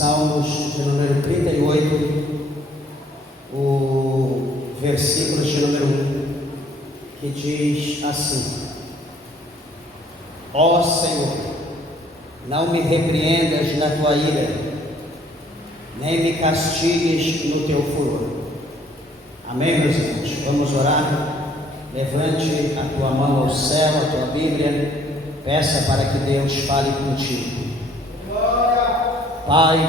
Salmos de número 38, o versículo de número 1, que diz assim: Ó Senhor, não me repreendas na tua ira, nem me castigues no teu furor. Amém, meus irmãos? Vamos orar. Levante a tua mão ao céu, a tua Bíblia, peça para que Deus fale contigo. Pai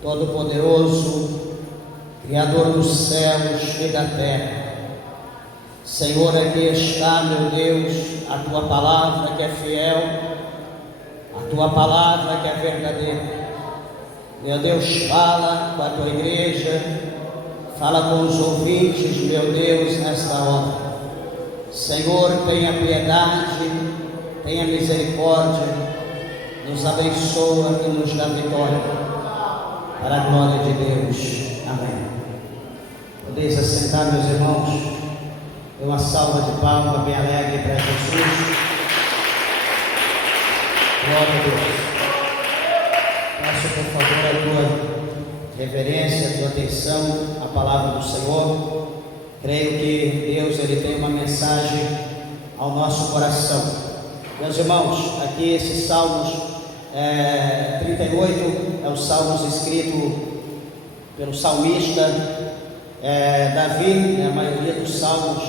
Todo-Poderoso, Criador dos céus e da terra, Senhor, aqui está, meu Deus, a tua palavra que é fiel, a tua palavra que é verdadeira. Meu Deus, fala com a tua igreja, fala com os ouvintes, meu Deus, nesta hora. Senhor, tenha piedade, tenha misericórdia, nos abençoa e nos dá vitória, para a glória de Deus. Amém. Podeis assentar, meus irmãos. Dê uma salva de palmas bem alegre para Jesus. Glória a Deus. Peço, por favor, a tua reverência, a tua atenção à palavra do Senhor. Creio que Deus ele tem uma mensagem ao nosso coração. Meus irmãos, aqui esses Salmos 38 é o Salmos escrito pelo salmista Davi, a maioria dos Salmos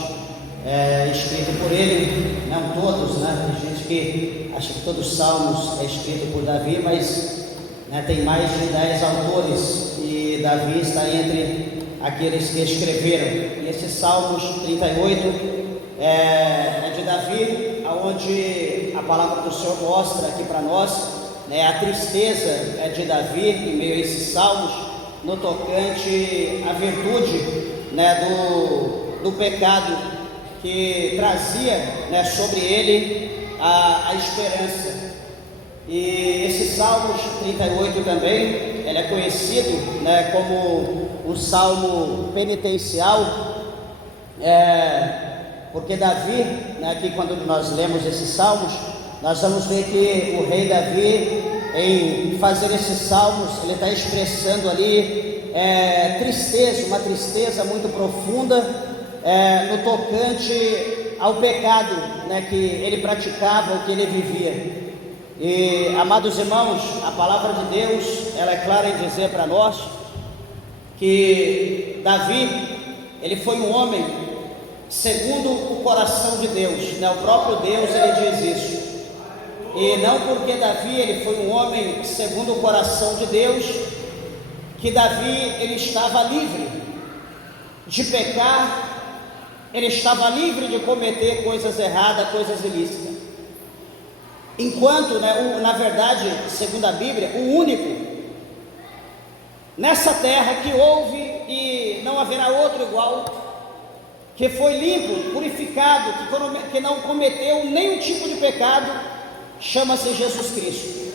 escrito por ele, não todos, né? Tem gente que acha que todos os Salmos é escrito por Davi, mas tem mais de 10 autores e Davi está entre aqueles que escreveram. E esse Salmos 38 é de Davi, onde a palavra do Senhor mostra aqui para nós a tristeza de Davi em meio a esses salmos, no tocante à virtude do pecado que trazia sobre ele a esperança. E esse Salmos 38 também, ele é conhecido como o Salmo penitencial, porque Davi, aqui quando nós lemos esses salmos, nós vamos ver que o rei Davi, em fazer esses salmos, ele está expressando ali tristeza, uma tristeza muito profunda no tocante ao pecado que ele praticava, o que ele vivia. E, amados irmãos, a palavra de Deus, ela é clara em dizer para nós que Davi, ele foi um homem segundo o coração de Deus, o próprio Deus ele diz isso. E não porque Davi ele foi um homem segundo o coração de Deus, que Davi ele estava livre de pecar, ele estava livre de cometer coisas erradas, coisas ilícitas. Enquanto, na verdade, segundo a Bíblia, o único nessa terra que houve e não haverá outro igual, que foi limpo, purificado, que não cometeu nenhum tipo de pecado, chama-se Jesus Cristo.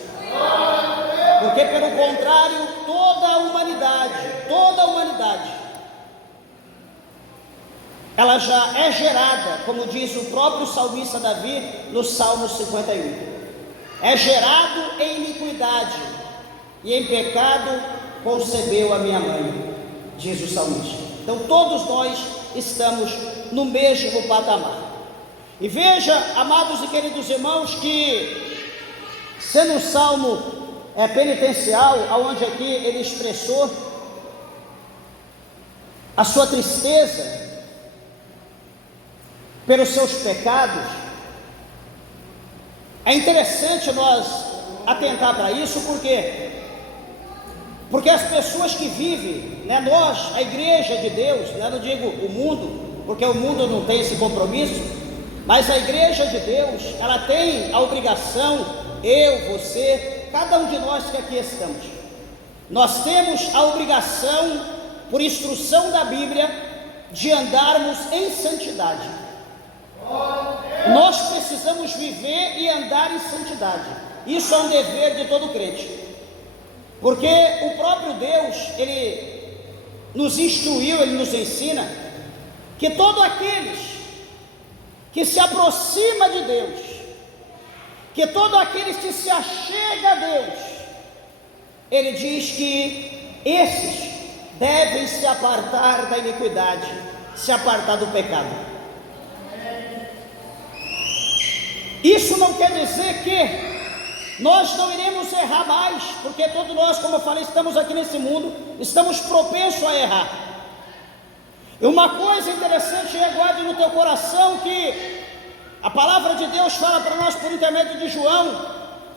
Porque pelo contrário, toda a humanidade, ela já é gerada, como diz o próprio salmista Davi no Salmo 51, é gerado em iniquidade, e em pecado concebeu a minha mãe, diz o salmista. Então todos nós estamos no mesmo patamar. E veja, amados e queridos irmãos, que sendo um salmo penitencial, aonde aqui ele expressou a sua tristeza pelos seus pecados, é interessante nós atentar para isso, porque as pessoas que vivem, nós, a igreja de Deus, não digo o mundo, porque o mundo não tem esse compromisso, mas a igreja de Deus, ela tem a obrigação, eu, você, cada um de nós que aqui estamos, nós temos a obrigação, por instrução da Bíblia, de andarmos em santidade. Nós precisamos viver e andar em santidade. Isso é um dever de todo crente, porque o próprio Deus, ele nos instruiu, ele nos ensina que todos aqueles que se aproxima de Deus, que todo aquele que se achega a Deus, ele diz que esses devem se apartar da iniquidade, se apartar do pecado. Isso não quer dizer que nós não iremos errar mais, porque todos nós, como eu falei, estamos aqui nesse mundo, estamos propensos a errar. E uma coisa interessante é, guarde no teu coração, que a palavra de Deus fala para nós por intermédio de João,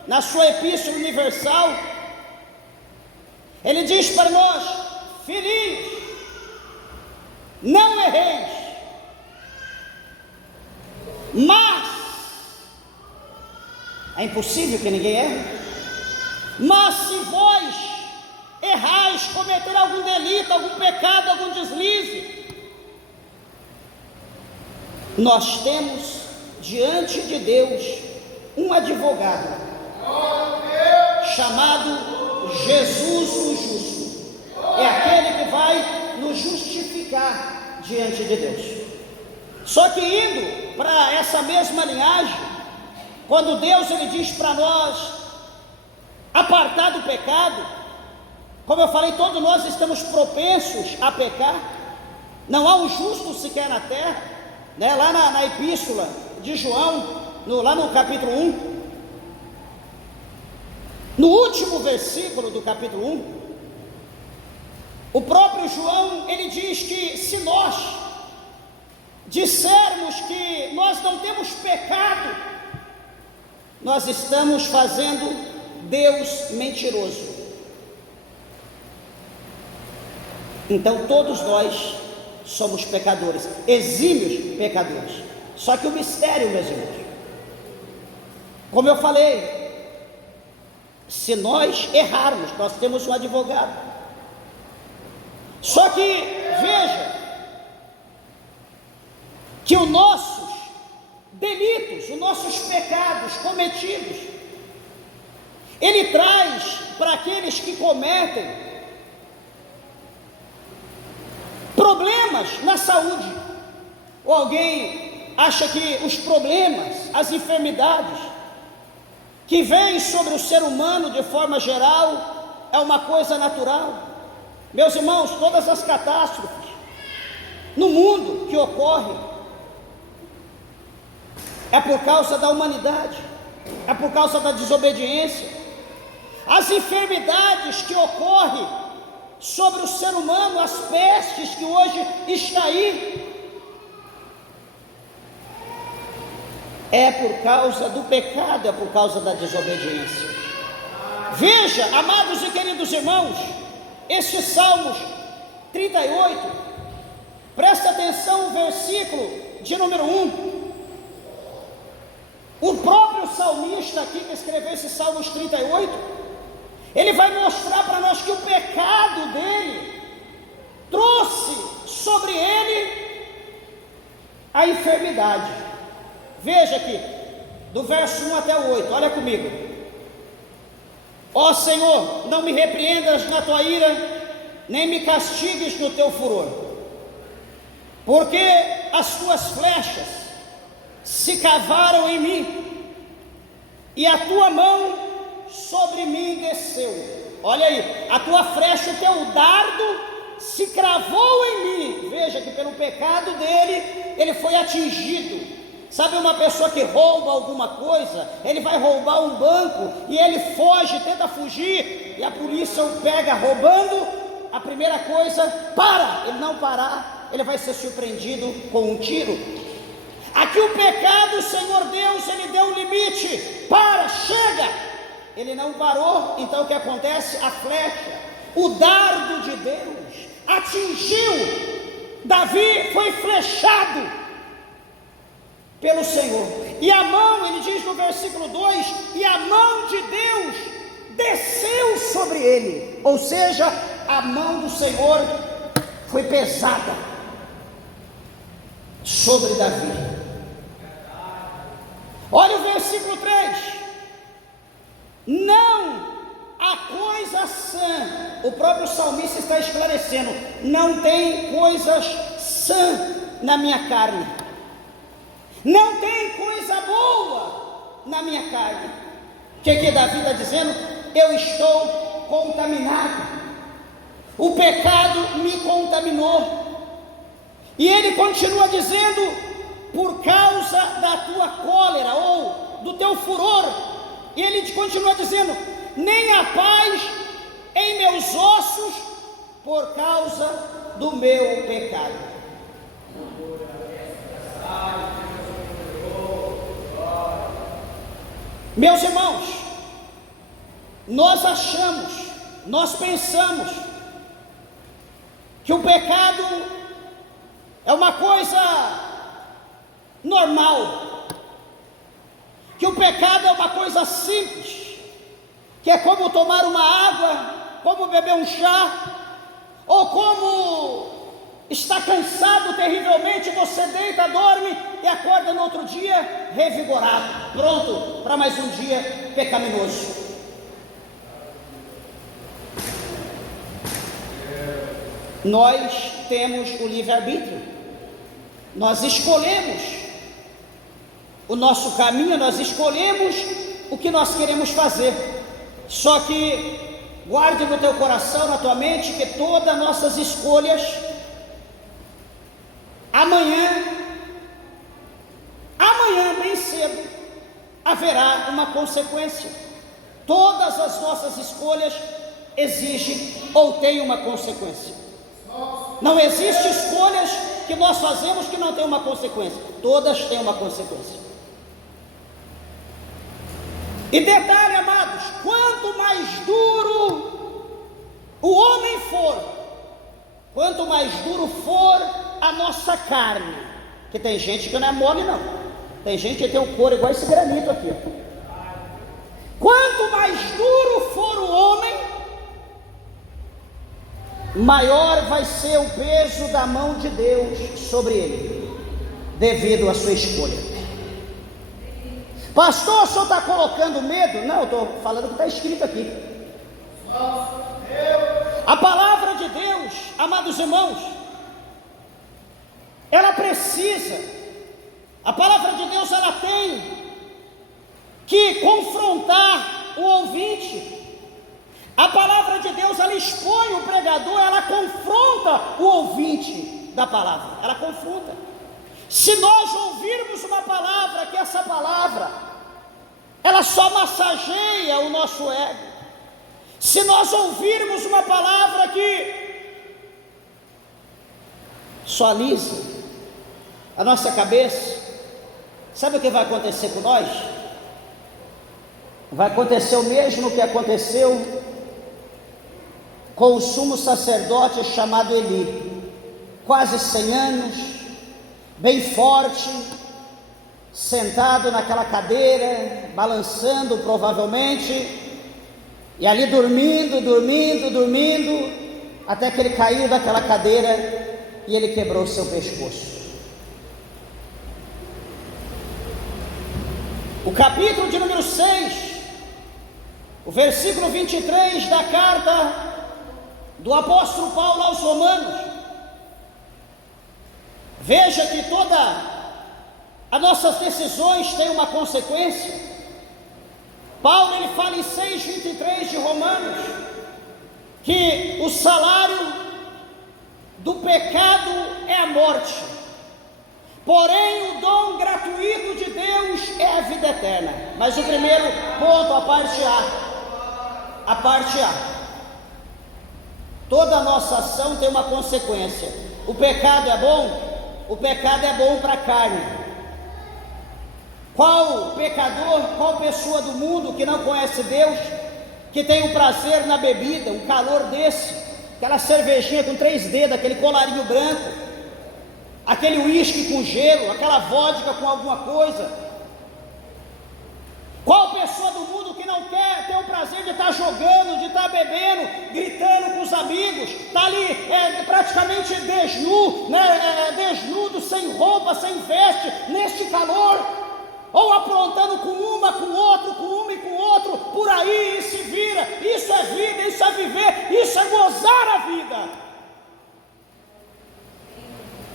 na sua epístola universal. Ele diz para nós: filhinhos, não erreis, mas é impossível que ninguém erre. Mas se vós errais, cometer algum delito, algum pecado, algum deslize, nós temos diante de Deus um advogado chamado Jesus o Justo. É aquele que vai nos justificar diante de Deus. Só que indo para essa mesma linhagem, quando Deus ele diz para nós apartar do pecado, como eu falei, todos nós estamos propensos a pecar. Não há um justo sequer na terra, né? Lá na epístola de João, lá no capítulo 1, no último versículo do capítulo 1, o próprio João ele diz que se nós dissermos que nós não temos pecado, nós estamos fazendo Deus mentiroso. Então todos nós somos pecadores, exímios pecadores. Só que o mistério, meus irmãos, como eu falei, se nós errarmos, nós temos um advogado. Só que veja que os nossos delitos, os nossos pecados cometidos, ele traz para aqueles que cometem problemas na saúde. Ou alguém acha que os problemas, as enfermidades que vêm sobre o ser humano de forma geral é uma coisa natural? Meus irmãos, todas as catástrofes no mundo que ocorrem é por causa da humanidade, é por causa da desobediência. As enfermidades que ocorrem sobre o ser humano, as pestes que hoje está aí, é por causa do pecado, é por causa da desobediência. Veja, amados e queridos irmãos, este Salmos 38, presta atenção no versículo de número 1. O próprio salmista aqui que escreveu esse Salmos 38, ele vai mostrar para nós que o pecado dele trouxe sobre ele a enfermidade. Veja aqui, do verso 1 até o 8, olha comigo. Ó Senhor, não me repreendas na tua ira, nem me castigues no teu furor, porque as tuas flechas se cavaram em mim, e a tua mão sobre mim desceu. Olha aí, a tua flecha, o teu dardo se cravou em mim. Veja que pelo pecado dele, ele foi atingido. Sabe uma pessoa que rouba alguma coisa, ele vai roubar um banco, e ele foge, tenta fugir, e a polícia o pega roubando, a primeira coisa, para, ele não parar, ele vai ser surpreendido com um tiro. Aqui o pecado, o Senhor Deus, ele deu um limite, para, chega, ele não parou. Então o que acontece? A flecha, o dardo de Deus, atingiu Davi, foi flechado pelo Senhor, e a mão, ele diz no versículo 2, e a mão de Deus desceu sobre ele, ou seja, a mão do Senhor foi pesada sobre Davi. Olha o versículo 3, não há coisa sã, o próprio salmista está esclarecendo, não tem coisas sã na minha carne, não tem coisa boa na minha carne. O que Davi está dizendo? Eu estou contaminado. O pecado me contaminou. E ele continua dizendo: por causa da tua cólera ou do teu furor. E ele continua dizendo: nem há paz em meus ossos por causa do meu pecado. Meus irmãos, nós achamos, nós pensamos que o pecado é uma coisa normal, que o pecado é uma coisa simples, que é como tomar uma água, como beber um chá, ou como está cansado terrivelmente, você deita, dorme e acorda no outro dia revigorado, pronto para mais um dia pecaminoso. Nós temos o livre-arbítrio, nós escolhemos o nosso caminho, nós escolhemos o que nós queremos fazer. Só que guarde no teu coração, na tua mente, que todas as nossas escolhas, amanhã bem cedo, haverá uma consequência. Todas as nossas escolhas exigem ou têm uma consequência. Não existe escolhas que nós fazemos que não tem uma consequência. Todas têm uma consequência. E detalhe, amados, quanto mais duro o homem for, quanto mais duro for a nossa carne, que tem gente que não é mole não, tem gente que tem o couro igual esse granito aqui, ó. Quanto mais duro for o homem, maior vai ser o peso da mão de Deus sobre ele, devido à sua escolha. Pastor, o senhor está colocando medo? Não, eu estou falando o que está escrito aqui. A palavra de Deus, amados irmãos, ela precisa, a palavra de Deus, ela tem que confrontar o ouvinte. A palavra de Deus, ela expõe o pregador, ela confronta o ouvinte da palavra, ela confronta. Se nós ouvirmos uma palavra, que essa palavra, ela só massageia o nosso ego. Se nós ouvirmos uma palavra que só alisa a nossa cabeça, sabe o que vai acontecer com nós? Vai acontecer o mesmo que aconteceu com o sumo sacerdote chamado Eli, quase 100 anos, bem forte, sentado naquela cadeira, balançando provavelmente, e ali dormindo, até que ele caiu daquela cadeira e ele quebrou seu pescoço. O capítulo de número 6, o versículo 23 da carta do apóstolo Paulo aos Romanos, veja que todas as nossas decisões têm uma consequência. Paulo, ele fala em 6:23 de Romanos, que o salário do pecado é a morte, porém o dom gratuito de Deus é a vida eterna. Mas o primeiro ponto, a parte A, toda a nossa ação tem uma consequência. O pecado é bom? O pecado é bom para a carne. Qual pecador, qual pessoa do mundo que não conhece Deus, que tem um prazer na bebida, um calor desse, aquela cervejinha com 3 dedos, aquele colarinho branco, aquele uísque com gelo, aquela vodka com alguma coisa? Qual pessoa do mundo que não quer ter o prazer de estar jogando, de estar bebendo, gritando com os amigos, está ali praticamente desnudo, sem roupa, sem veste, neste calor, ou aprontando com uma, com outro, com uma e com outro, por aí, e se vira? Isso é vida, isso é viver, isso é gozar a vida.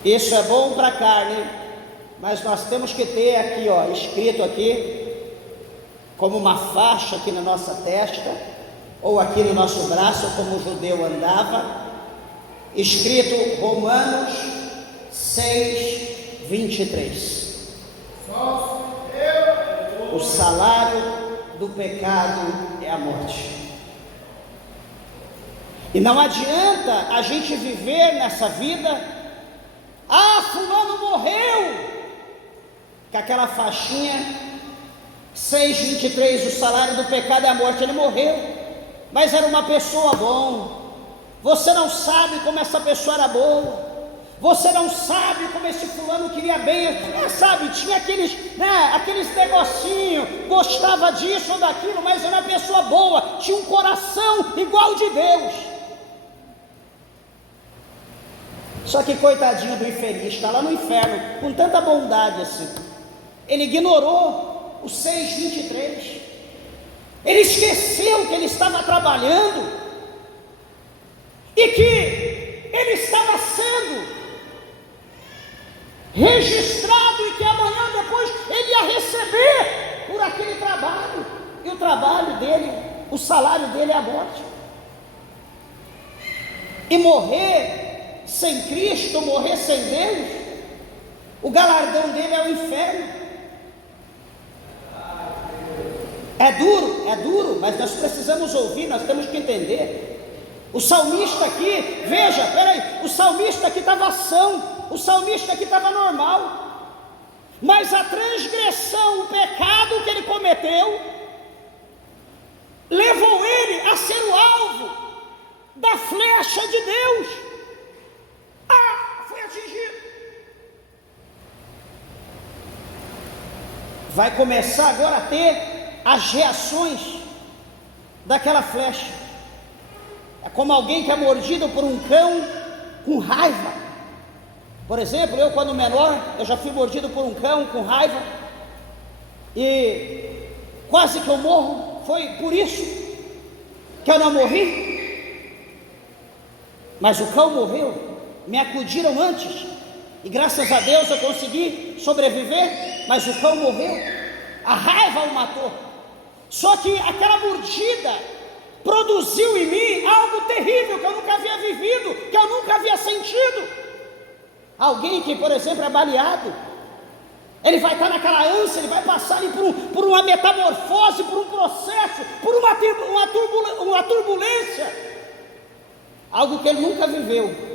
Isso é bom para a carne, mas nós temos que ter aqui, ó, escrito aqui, como uma faixa aqui na nossa testa, ou aqui no nosso braço, como o judeu andava, escrito Romanos 6, 23. O salário do pecado é a morte. E não adianta a gente viver nessa vida, fulano morreu, com aquela faixinha 6,23, o salário do pecado é a morte. Ele morreu, mas era uma pessoa boa. Você não sabe como essa pessoa era boa, você não sabe como esse fulano queria bem, sabe, tinha aqueles negocinhos, gostava disso ou daquilo, mas era uma pessoa boa, tinha um coração igual de Deus. Só que coitadinho do infeliz, está lá no inferno, com tanta bondade assim, ele ignorou o 6,23, ele esqueceu que ele estava trabalhando, e que ele estava sendo registrado, e que amanhã depois ele ia receber por aquele trabalho, e o trabalho dele, o salário dele é a morte. E morrer sem Cristo, morrer sem Deus, o galardão dele é o inferno. É duro, mas nós precisamos ouvir, nós temos que entender. O salmista aqui, veja, o salmista aqui estava são, o salmista aqui estava normal, mas a transgressão, o pecado que ele cometeu, levou ele a ser o alvo da flecha de Deus. Foi atingido. Vai começar agora a ter as reações daquela flecha. É como alguém que é mordido por um cão com raiva. Por exemplo, eu quando menor, eu já fui mordido por um cão com raiva, e quase que eu morro. Foi por isso que eu não morri, mas o cão morreu. Me acudiram antes, e graças a Deus eu consegui sobreviver, mas o cão morreu, a raiva o matou. Só que aquela mordida produziu em mim algo terrível que eu nunca havia vivido, que eu nunca havia sentido. Alguém que, por exemplo, é baleado, ele vai estar naquela ânsia, ele vai passar ali por uma metamorfose, por um processo, por uma turbulência, algo que ele nunca viveu.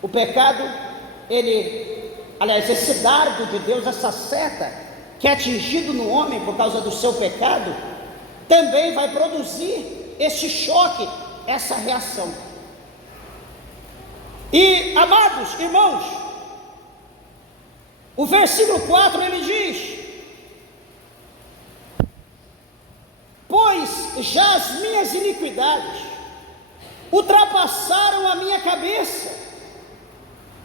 O pecado, esse dardo de Deus, essa seta que é atingido no homem por causa do seu pecado, também vai produzir esse choque, essa reação. E, amados irmãos, o versículo 4 ele diz: pois já as minhas iniquidades ultrapassaram a minha cabeça.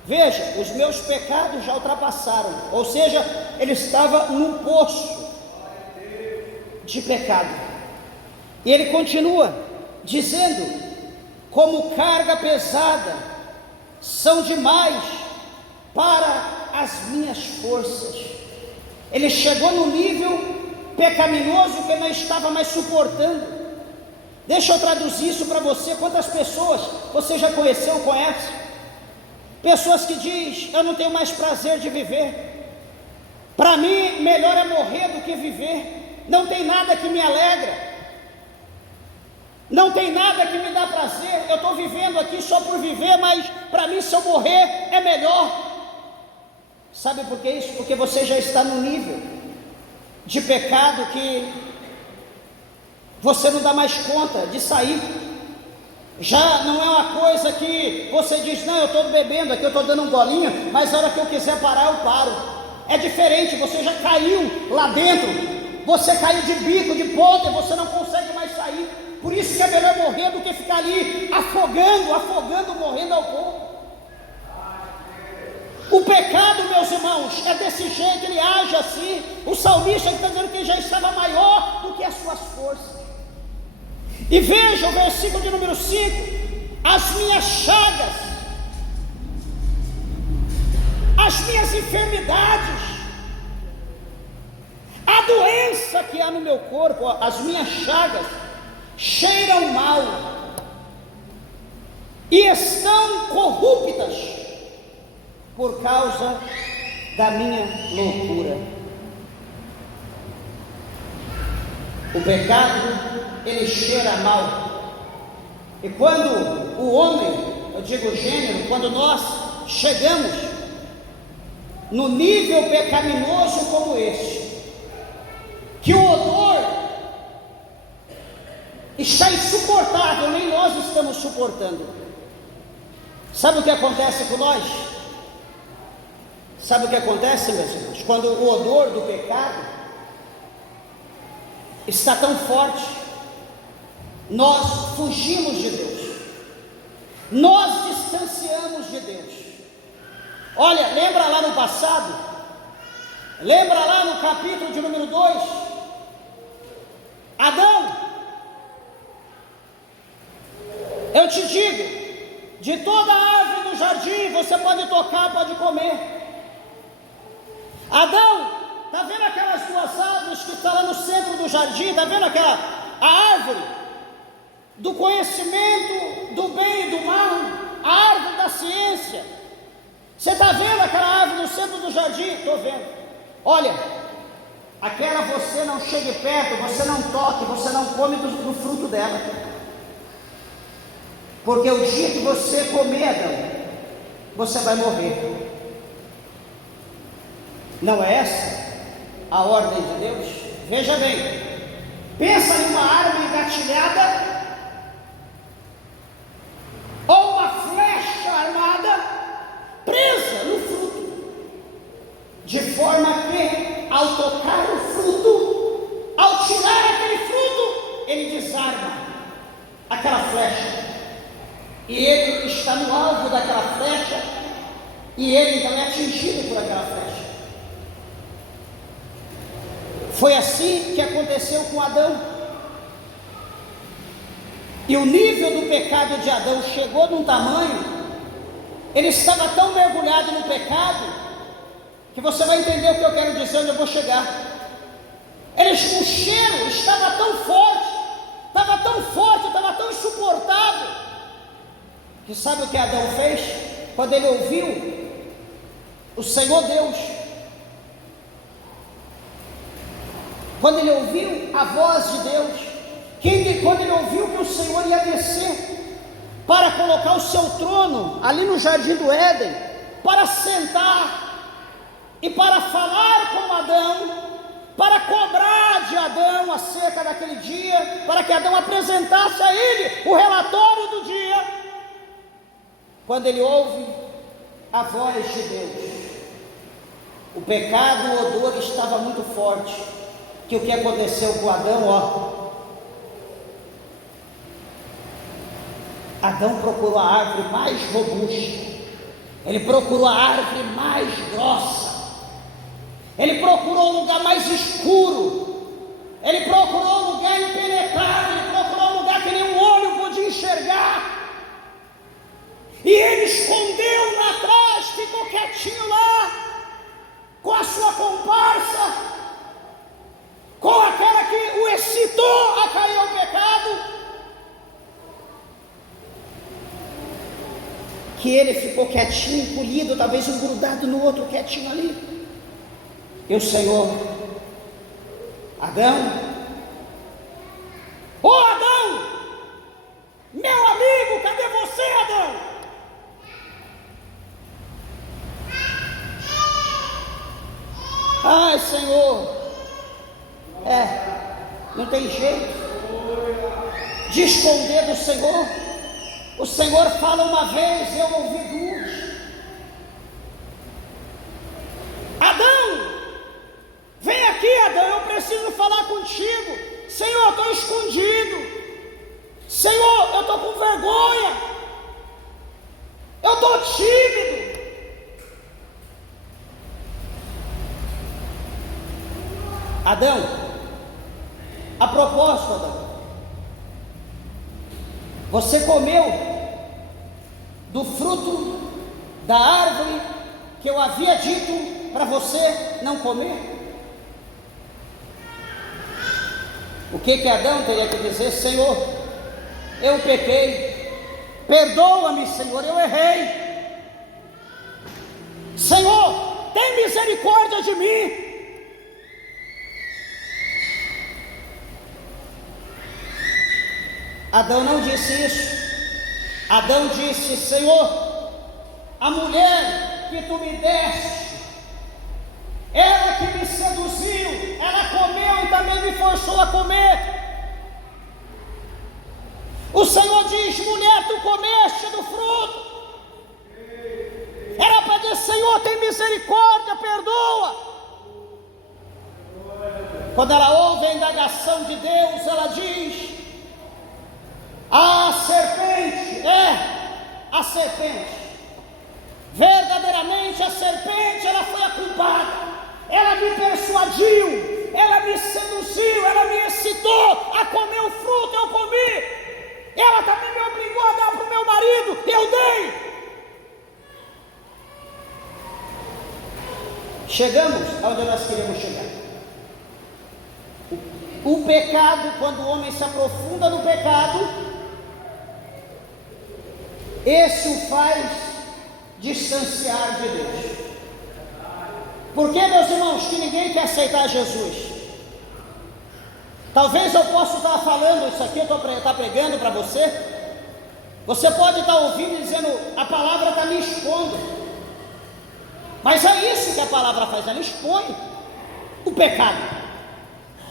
Veja, os meus pecados já ultrapassaram, ou seja, ele estava num poço de pecado. E ele continua dizendo: como carga pesada são demais para as minhas forças. Ele chegou no nível pecaminoso que ele não estava mais suportando. Deixa eu traduzir isso para você. Quantas pessoas você já conheceu, conhece? Pessoas que dizem: eu não tenho mais prazer de viver, para mim melhor é morrer do que viver, não tem nada que me alegra, não tem nada que me dá prazer, eu estou vivendo aqui só por viver, mas para mim se eu morrer é melhor. Sabe por que isso? Porque você já está no nível de pecado que você não dá mais conta de sair. Já não é uma coisa que você diz: não, eu estou bebendo aqui, eu estou dando um golinho, mas a hora que eu quiser parar eu paro. É diferente, você já caiu lá dentro, você caiu de bico, de ponta, e você não consegue mais sair. Por isso que é melhor morrer do que ficar ali afogando, morrendo ao pouco. O pecado, meus irmãos, é desse jeito, ele age assim. O salmista está dizendo que ele já estava maior do que as suas forças. E veja o versículo de número 5: as minhas chagas, as minhas enfermidades, a doença que há no meu corpo, as minhas chagas, cheiram mal e estão corruptas por causa da minha loucura. O pecado, ele cheira mal. E quando o homem, eu digo gênero, quando nós chegamos no nível pecaminoso como este, que o odor está insuportável, nem nós estamos suportando. Sabe o que acontece com nós? Sabe o que acontece, meus irmãos? Quando o odor do pecado está tão forte, nós fugimos de Deus, nós distanciamos de Deus. Olha, lembra lá no passado, lembra lá no capítulo de número 2, Adão, eu te digo, de toda árvore do jardim você pode tocar, pode comer. Adão, está vendo aquelas duas árvores que estão lá no centro do jardim? Está vendo a árvore do conhecimento do bem e do mal, a árvore da ciência? Você está vendo aquela árvore no centro do jardim? Estou vendo. Olha, aquela você não chegue perto, você não toque, você não come do fruto dela, porque o dia que você comer, Adão, você vai morrer. Não é essa a ordem de Deus? Veja bem, pensa numa árvore engatilhada, ou uma flecha armada presa no fruto, de forma que ao tocar o fruto, ao tirar aquele fruto, ele desarma aquela flecha, e ele está no alvo daquela flecha, e ele então é atingido por aquela flecha. Foi assim que aconteceu com Adão. E o nível do pecado de Adão chegou num tamanho, ele estava tão mergulhado no pecado, que você vai entender o que eu quero dizer, onde eu vou chegar. O cheiro estava tão forte, estava tão insuportável, que sabe o que Adão fez? Quando ele ouviu o Senhor Deus, quando ele ouviu a voz de Deus, quando ele ouviu que o Senhor ia descer para colocar o seu trono ali no jardim do Éden, para sentar e para falar com Adão, para cobrar de Adão acerca daquele dia, para que Adão apresentasse a ele o relatório do dia. Quando ele ouve a voz de Deus, o pecado, o odor estava muito forte, que o que aconteceu com Adão, Adão procurou a árvore mais robusta, ele procurou a árvore mais grossa, ele procurou um lugar mais escuro, ele procurou um lugar impenetrável, ele procurou um lugar que nenhum olho podia enxergar, e ele escondeu lá atrás, ficou quietinho lá, com a sua comparsa, com aquela que o excitou a cair ao pecado, que ele ficou quietinho, encolhido, talvez um grudado no outro, quietinho ali. E o Senhor, Adão, Adão, meu amigo, cadê você, Adão? Ai, Senhor, não tem jeito de esconder do Senhor. O Senhor fala uma vez, eu ouvi duas. Adão, vem aqui, Adão, eu preciso falar contigo. Senhor, eu estou escondido. Senhor, eu estou com vergonha. Eu estou tímido. Adão, a propósito, Adão, você comeu do fruto da árvore que eu havia dito para você não comer? O que Adão teria que dizer? Senhor, eu pequei, perdoa-me, Senhor, eu errei. Senhor, tem misericórdia de mim. Adão não disse isso. Adão disse: Senhor, a mulher que tu me deste, ela que me seduziu, ela comeu e também me forçou a comer. O Senhor diz: mulher, tu comeste do fruto. Era para dizer: Senhor, tem misericórdia, perdoa. Quando ela ouve a indagação de Deus, ela diz: a serpente, a serpente, verdadeiramente a serpente, ela foi a culpada. Ela me persuadiu, ela me seduziu, ela me excitou a comer o fruto, eu comi. Ela também me obrigou a dar para o meu marido, eu dei. Chegamos aonde nós queremos chegar. O pecado, quando o homem se aprofunda no pecado, esse o faz distanciar de Deus. Por que, meus irmãos, que ninguém quer aceitar Jesus? Talvez eu possa estar falando isso aqui, eu estou pregando para você. Você pode estar ouvindo e dizendo: a palavra está me expondo. Mas é isso que a palavra faz, ela expõe o pecado.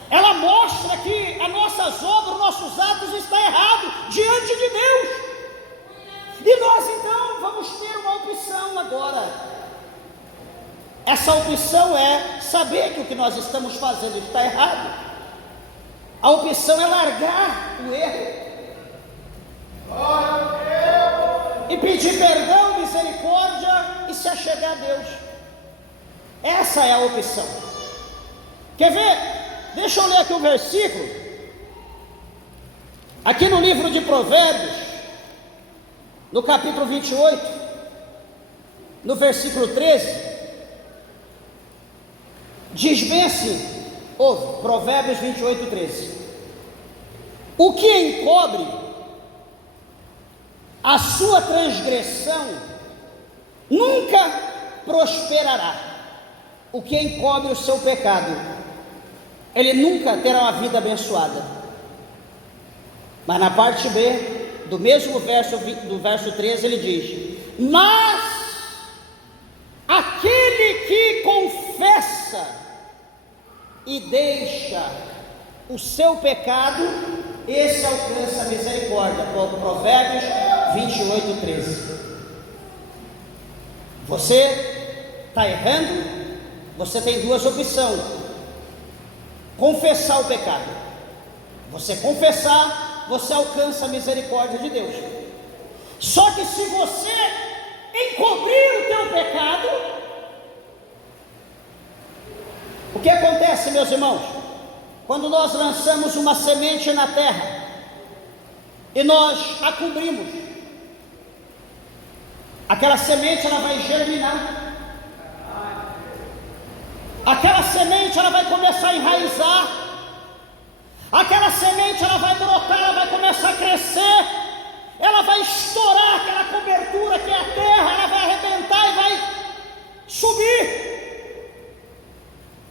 Ela mostra que as nossas obras, os nossos atos estão errados diante de Deus. E nós então vamos ter uma opção agora. Essa opção é saber que o que nós estamos fazendo está errado. A opção é largar o erro e pedir perdão, misericórdia e se achegar a Deus. Essa é a opção. Quer ver? Deixa eu ler aqui um versículo. Aqui no livro de Provérbios, no capítulo 28, no versículo 13, diz bem assim, ouve, Provérbios 28, 13: o que encobre a sua transgressão nunca prosperará. O que encobre o seu pecado, ele nunca terá uma vida abençoada. Mas na parte B, do mesmo verso, do verso 13, ele diz: mas aquele que confessa e deixa o seu pecado, esse alcança a misericórdia. Provérbios 28, 13. Você está errando? Você tem duas opções: confessar o pecado. Você confessar, você alcança a misericórdia de Deus. Só que se você encobrir o teu pecado, o que acontece, meus irmãos? Quando nós lançamos uma semente na terra e nós a cobrimos, aquela semente ela vai germinar. Aquela semente ela vai começar a enraizar. Aquela semente ela vai brotar, ela vai começar a crescer. Ela vai estourar aquela cobertura que é a terra, ela vai arrebentar e vai subir.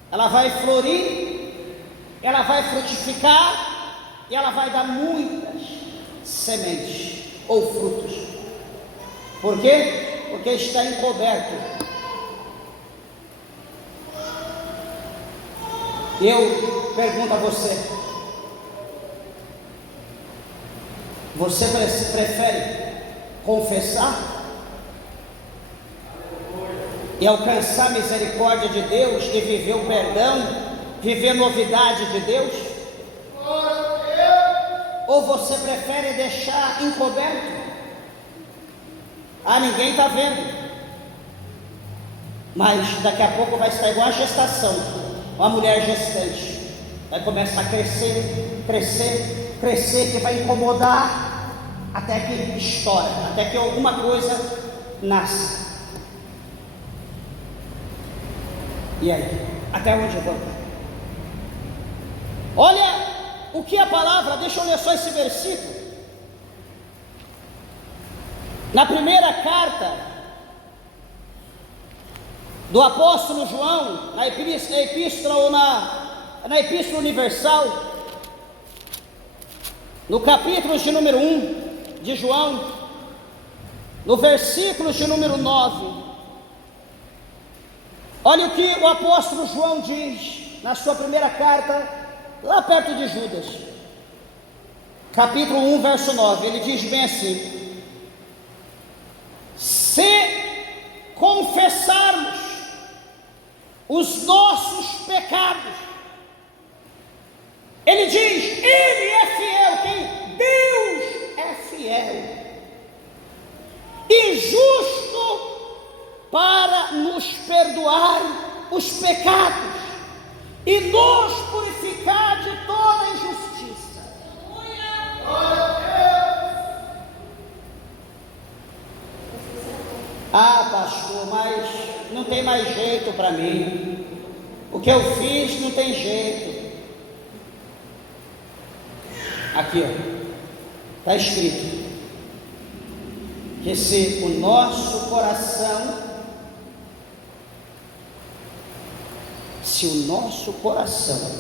Ela vai florir, ela vai frutificar e ela vai dar muitas sementes ou frutos. Por quê? Porque está encoberto. Eu pergunto a você: você prefere confessar e alcançar a misericórdia de Deus e viver o perdão, viver a novidade de Deus? Ou você prefere deixar encoberto? Ah, ninguém está vendo, mas daqui a pouco vai estar igual a gestação. Uma mulher gestante vai começar a crescer, crescer, crescer, que vai incomodar até que estoura, até que alguma coisa nasce. E aí? Até onde vamos? Olha o que a palavra, deixa eu ler só esse versículo. Na primeira carta do apóstolo João, na epístola ou na epístola universal, no capítulo de número 1 de João, no versículo de número 9, olha o que o apóstolo João diz na sua primeira carta, lá perto de Judas, capítulo 1, verso 9, ele diz bem assim: se confessarmos os nossos pecados, ele diz, ele é fiel, quem? Deus é fiel e justo para nos perdoar os pecados e nos purificar de toda injustiça. Ah, pastor, mas não tem mais jeito para mim. O que eu fiz não tem jeito. Aqui, ó, está escrito que se o nosso coração,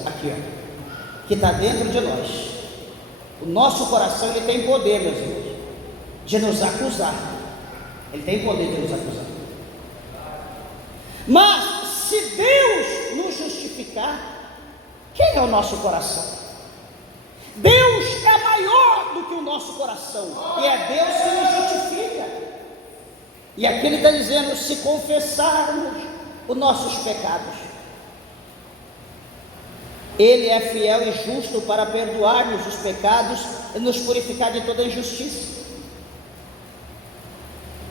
aqui, ó, que está dentro de nós, o nosso coração, ele tem poder, meus irmãos, de nos acusar. Ele tem poder de nos acusar. Mas se Deus nos justificar, quem é o nosso coração? Deus é maior do que o nosso coração, e é Deus que nos justifica. E aqui ele está dizendo, se confessarmos os nossos pecados, ele é fiel e justo para perdoar-nos os pecados e nos purificar de toda injustiça.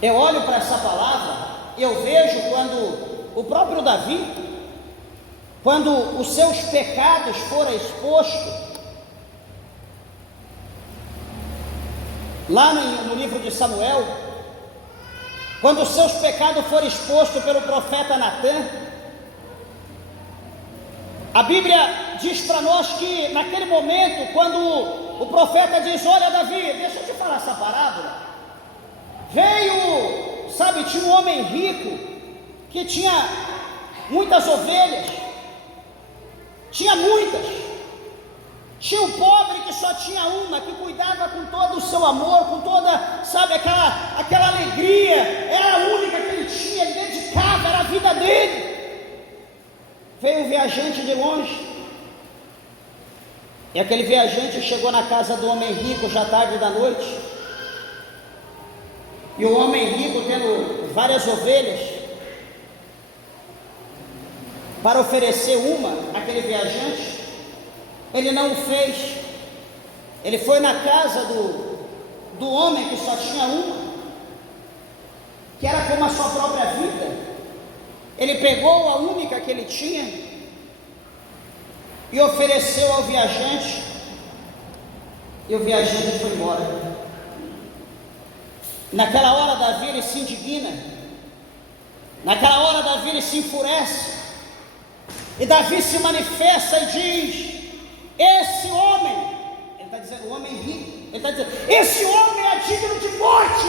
Eu olho para essa palavra e eu vejo quando o próprio Davi, quando os seus pecados foram expostos, lá no livro de Samuel, quando os seus pecados foram expostos pelo profeta Natã, a Bíblia diz para nós que naquele momento, quando o profeta diz, olha Davi, deixa eu te falar essa parábola, veio, sabe, tinha um homem rico, que tinha muitas ovelhas, tinha muitas, tinha um pobre que só tinha uma, que cuidava com todo o seu amor, com toda, sabe, aquela alegria, era a única que ele tinha, ele dedicava, era a vida dele. Veio um viajante de longe, e aquele viajante chegou na casa do homem rico já tarde da noite, e o homem rico, tendo várias ovelhas, para oferecer uma àquele viajante, ele não o fez. Ele foi na casa do homem que só tinha uma, que era como a sua própria vida. Ele pegou a única que ele tinha e ofereceu ao viajante, e o viajante foi embora. Naquela hora Davi ele se indigna, naquela hora Davi ele se enfurece, e Davi se manifesta e diz, esse homem, ele está dizendo, o homem rico, ele está dizendo, esse homem é digno de morte.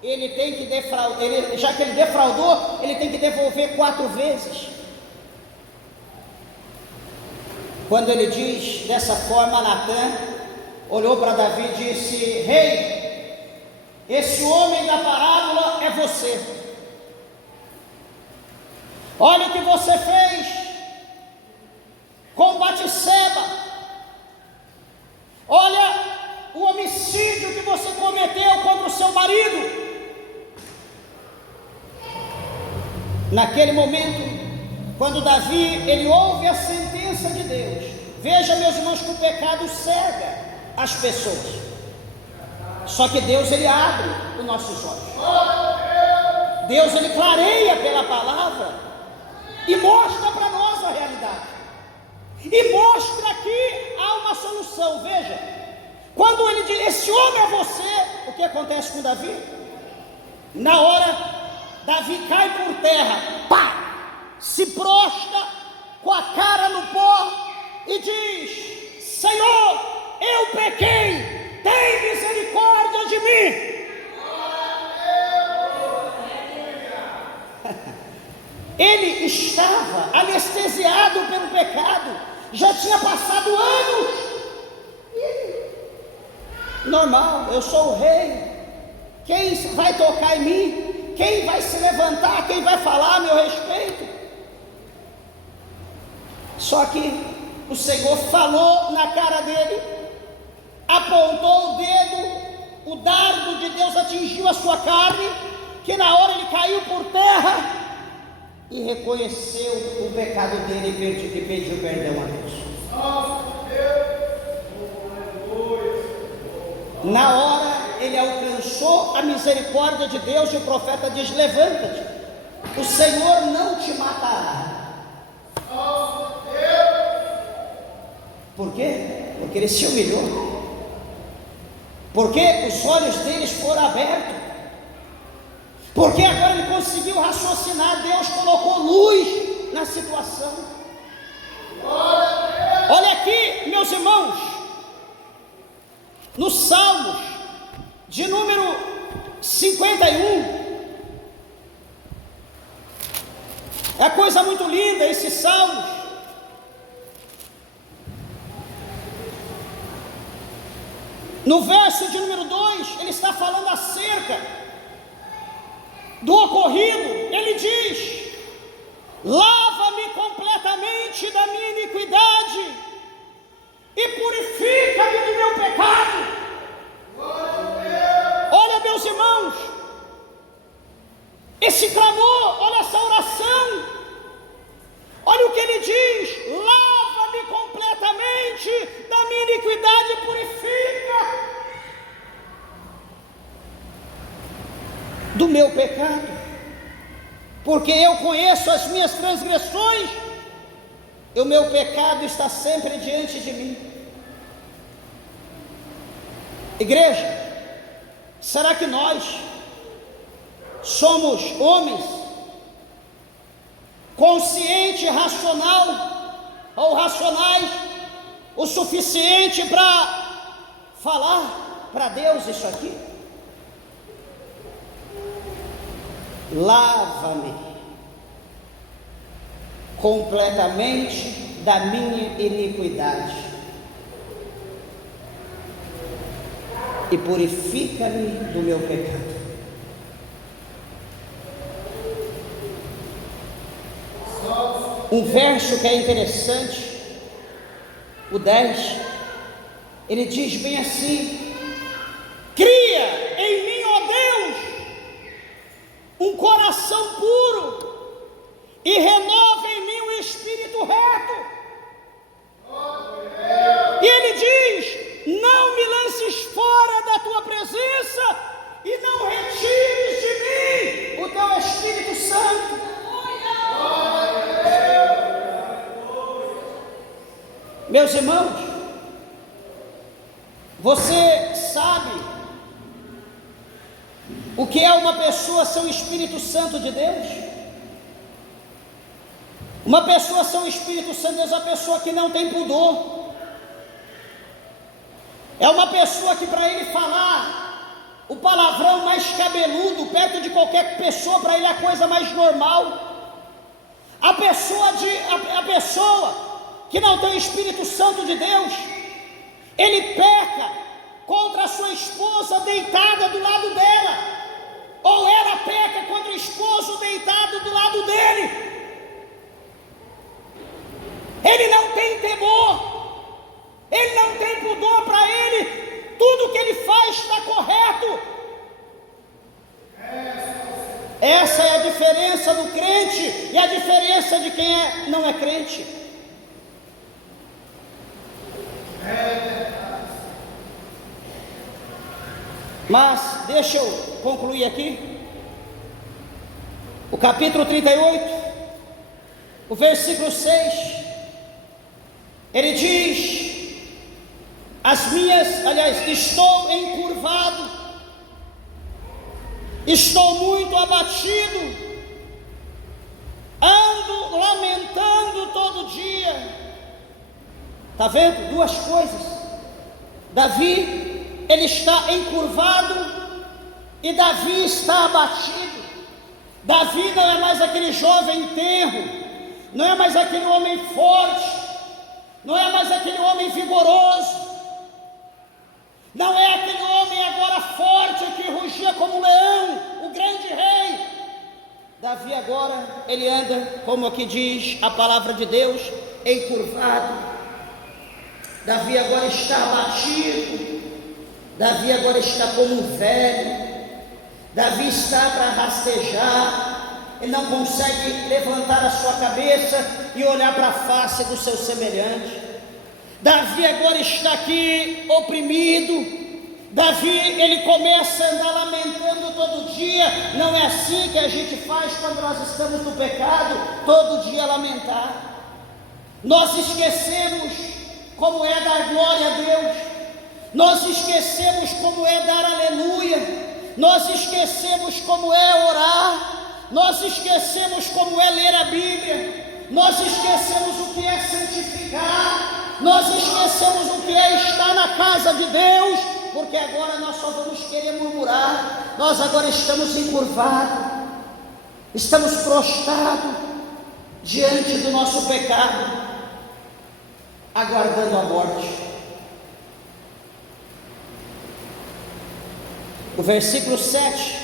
Ele tem que defraudar, já que ele defraudou, ele tem que devolver 4 vezes. Quando ele diz dessa forma, Natã olhou para Davi e disse, rei, esse homem da parábola é você. Olha o que você fez com Batseba, olha o homicídio que você cometeu contra o seu marido. Naquele momento, quando Davi ele ouve a sentença de Deus, veja, meus irmãos, que o pecado cega as pessoas, só que Deus ele abre os nossos olhos, Deus ele clareia pela palavra e mostra para nós a realidade, e mostra que há uma solução. Veja, quando ele diz, esse homem é você, o que acontece com Davi? Na hora, Davi cai por terra, pá, se prostra com a cara no pó e diz, Senhor, eu pequei, tem misericórdia de mim. Ele estava anestesiado pelo pecado, já tinha passado anos. Normal, eu sou o rei. Quem vai tocar em mim? Quem vai se levantar? Quem vai falar a meu respeito? Só que o Senhor falou na cara dele, apontou o dedo, o dardo de Deus atingiu a sua carne, que na hora ele caiu por terra e reconheceu o pecado dele e pediu perdão a Deus. Na hora ele alcançou a misericórdia de Deus, e o profeta diz: levanta-te, o Senhor não te matará. Por quê? Porque ele se humilhou, porque os olhos deles foram abertos, porque agora ele conseguiu raciocinar. Deus colocou luz na situação. Olha aqui, meus irmãos, no Salmos de número 51, é coisa muito linda esse Salmos. No verso de número 2, ele está falando acerca do ocorrido. Ele diz: lava-me completamente da minha iniquidade e purifica-me do meu pecado. Olha, meus irmãos, esse clamor, olha essa oração, olha o que ele diz: lava-me completamente da minha iniquidade e purifica do meu pecado, porque eu conheço as minhas transgressões e o meu pecado está sempre diante de mim. Igreja, será que nós somos homens consciente, racional ou racionais o suficiente para falar para Deus isso aqui? Lava-me completamente da minha iniquidade e purifica-me do meu pecado. Um verso que é interessante, o 10, ele diz bem assim: cria em mim, ó Deus, um coração puro e renova em mim um espírito reto. E ele diz: não me lances fora da tua presença e não retires de mim o teu Espírito Santo. Meus irmãos, você sabe o que é uma pessoa ser o Espírito Santo de Deus? Uma pessoa ser o Espírito Santo de Deus é uma pessoa que não tem pudor. É uma pessoa que, para ele falar o palavrão mais cabeludo perto de qualquer pessoa, para ele é a coisa mais normal. A pessoa que não tem o Espírito Santo de Deus, ele peca contra a sua esposa deitada do lado dela, ou ela peca contra o esposo deitado do lado dele. Ele não tem temor, ele não tem pudor. Para ele, tudo que ele faz está correto. Essa é a diferença do crente e a diferença de quem não é crente. Mas deixa eu concluir aqui. O capítulo 38, o versículo 6, ele diz: estou encurvado, estou muito abatido, ando lamentando todo dia. Está vendo? Duas coisas. Davi, ele está encurvado e Davi está abatido. Davi não é mais aquele jovem tenro, não é mais aquele homem forte, não é mais aquele homem vigoroso, não é aquele homem agora forte que rugia como um leão, o grande rei. Davi agora, ele anda, como aqui diz a palavra de Deus, encurvado. Davi agora está abatido. Davi agora está como um velho. Davi está para rastejar. Ele não consegue levantar a sua cabeça e olhar para a face do seu semelhante. Davi agora está aqui oprimido. Davi, ele começa a andar lamentando todo dia. Não é assim que a gente faz quando nós estamos no pecado, todo dia lamentar. Nós esquecemos como é dar glória a Deus, nós esquecemos como é dar aleluia, nós esquecemos como é orar, nós esquecemos como é ler a Bíblia, nós esquecemos o que é santificar, nós esquecemos o que é estar na casa de Deus, porque agora nós só vamos querer murmurar. Nós agora estamos encurvados, estamos prostrados diante do nosso pecado, aguardando a morte. O versículo 7,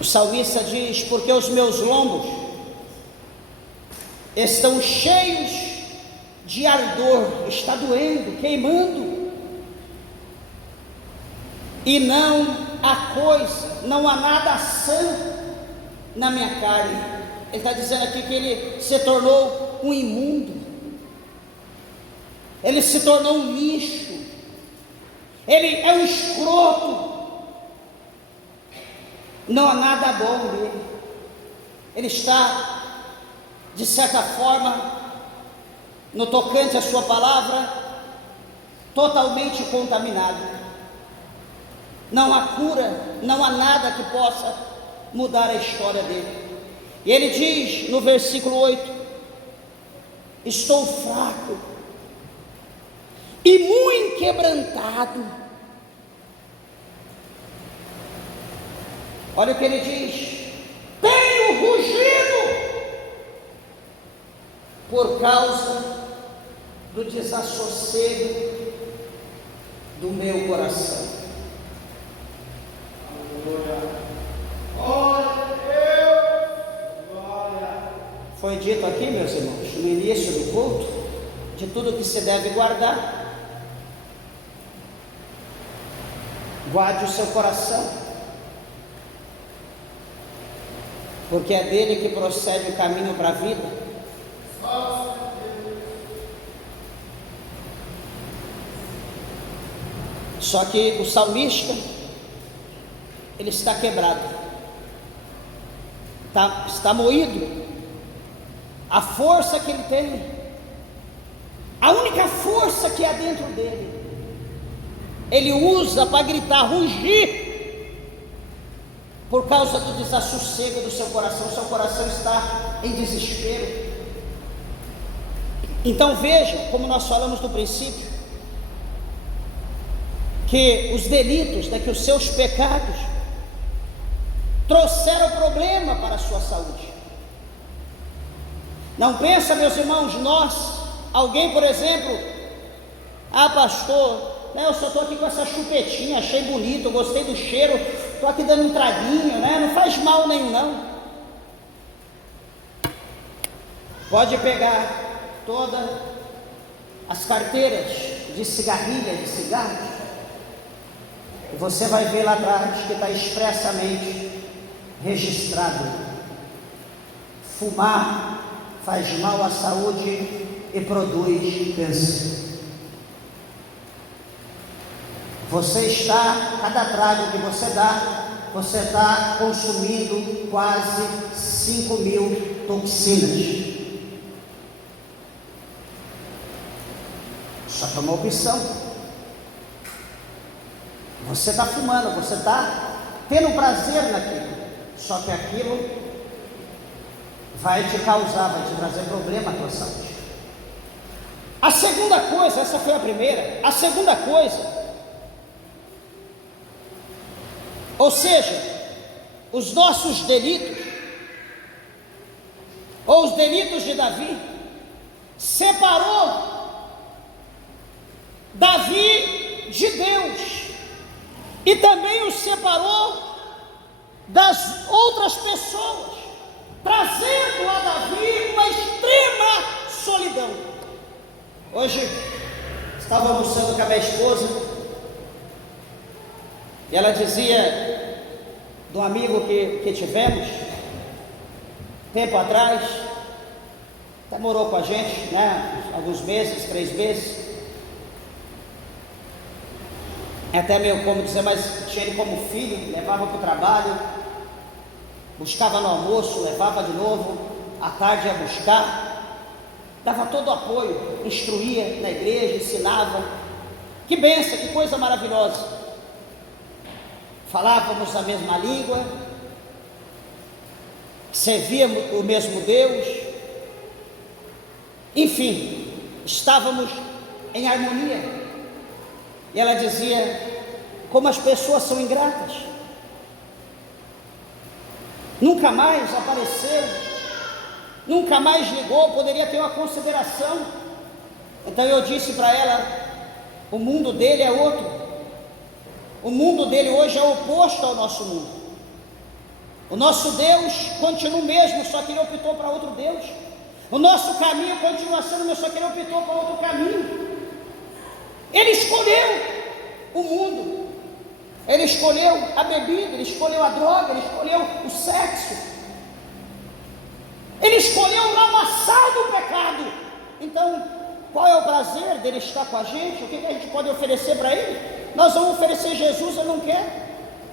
o salmista diz: porque os meus lombos estão cheios de ardor, está doendo, queimando, e não há nada sã na minha carne. Ele está dizendo aqui que ele se tornou um imundo, ele se tornou um lixo, ele é um escroto, não há nada bom nele. Ele está, de certa forma, no tocante à sua palavra, totalmente contaminado. Não há cura, não há nada que possa mudar a história dele. E ele diz no versículo 8: estou fraco e muito quebrantado. Olha o que ele diz: tenho rugido por causa do desassossego do meu coração. Foi dito aqui, meus irmãos, no início do culto, de tudo que se deve guardar. Guarde o seu coração, porque é dele que procede o caminho para a vida. Só que o salmista, ele está quebrado, está moído. A força que ele tem, a única força que há dentro dele, ele usa para gritar, rugir, por causa do desassossego do seu coração. Seu coração está em desespero. Então veja, como nós falamos no princípio, que os delitos, que os seus pecados trouxeram problema para a sua saúde. Não pensa, meus irmãos, alguém, por exemplo, pastor, eu só estou aqui com essa chupetinha, achei bonito, gostei do cheiro, estou aqui dando um traguinho, não faz mal nenhum não. Pode pegar todas as carteiras de cigarrilha, de cigarros, e você vai ver lá atrás que está expressamente registrado: fumar faz mal à saúde e produz câncer. Você está, cada trago que você dá, você está consumindo quase 5.000 toxinas. Só que é uma opção. Você está fumando, você está tendo prazer naquilo, só que aquilo vai te causar, vai te trazer problema à tua saúde. A segunda coisa, essa foi a primeira, a segunda coisa, ou seja, os nossos delitos, ou os delitos de Davi, separou Davi de Deus, e também os separou das outras pessoas, trazendo a Davi uma extrema solidão. Hoje estava almoçando com a minha esposa, e ela dizia de um amigo que tivemos tempo atrás, até morou com a gente, né, alguns meses, 3 meses, até meio como dizer, mas tinha ele como filho, levava para o trabalho, buscava no almoço, levava de novo, à tarde ia buscar, dava todo o apoio, instruía na igreja, ensinava. Que bênção, que coisa maravilhosa. Falávamos a mesma língua, servíamos o mesmo Deus, enfim, estávamos em harmonia. E ela dizia, como as pessoas são ingratas, nunca mais apareceu, nunca mais ligou, poderia ter uma consideração. Então eu disse para ela, o mundo dele é outro, o mundo dele hoje é oposto ao nosso mundo. O nosso Deus continua o mesmo, só que ele optou para outro Deus. O nosso caminho continua sendo o mesmo, só que ele optou para outro caminho. Ele escolheu o mundo, ele escolheu a bebida, ele escolheu a droga, ele escolheu o sexo, ele escolheu o lamaçal do pecado. Então, qual é o prazer dele estar com a gente? O que a gente pode oferecer para ele? Nós vamos oferecer Jesus, ele não quer.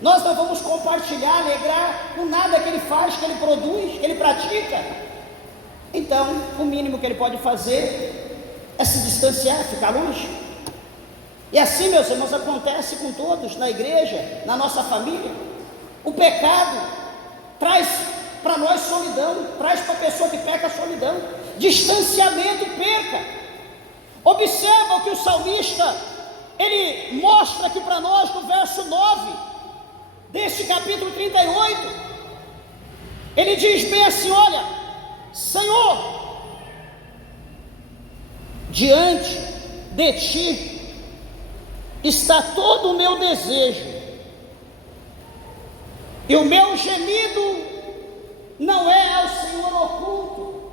Nós não vamos compartilhar, alegrar com nada que ele faz, que ele produz, que ele pratica. Então, o mínimo que ele pode fazer é se distanciar, ficar longe. E assim, meus irmãos, acontece com todos, na igreja, na nossa família. O pecado traz para nós solidão, traz para a pessoa que peca solidão, distanciamento, perca. Observa o que o salmista, ele mostra aqui para nós no verso 9, deste capítulo 38, ele diz bem assim, olha, Senhor, diante de Ti está todo o meu desejo, e o meu gemido não é ao Senhor oculto.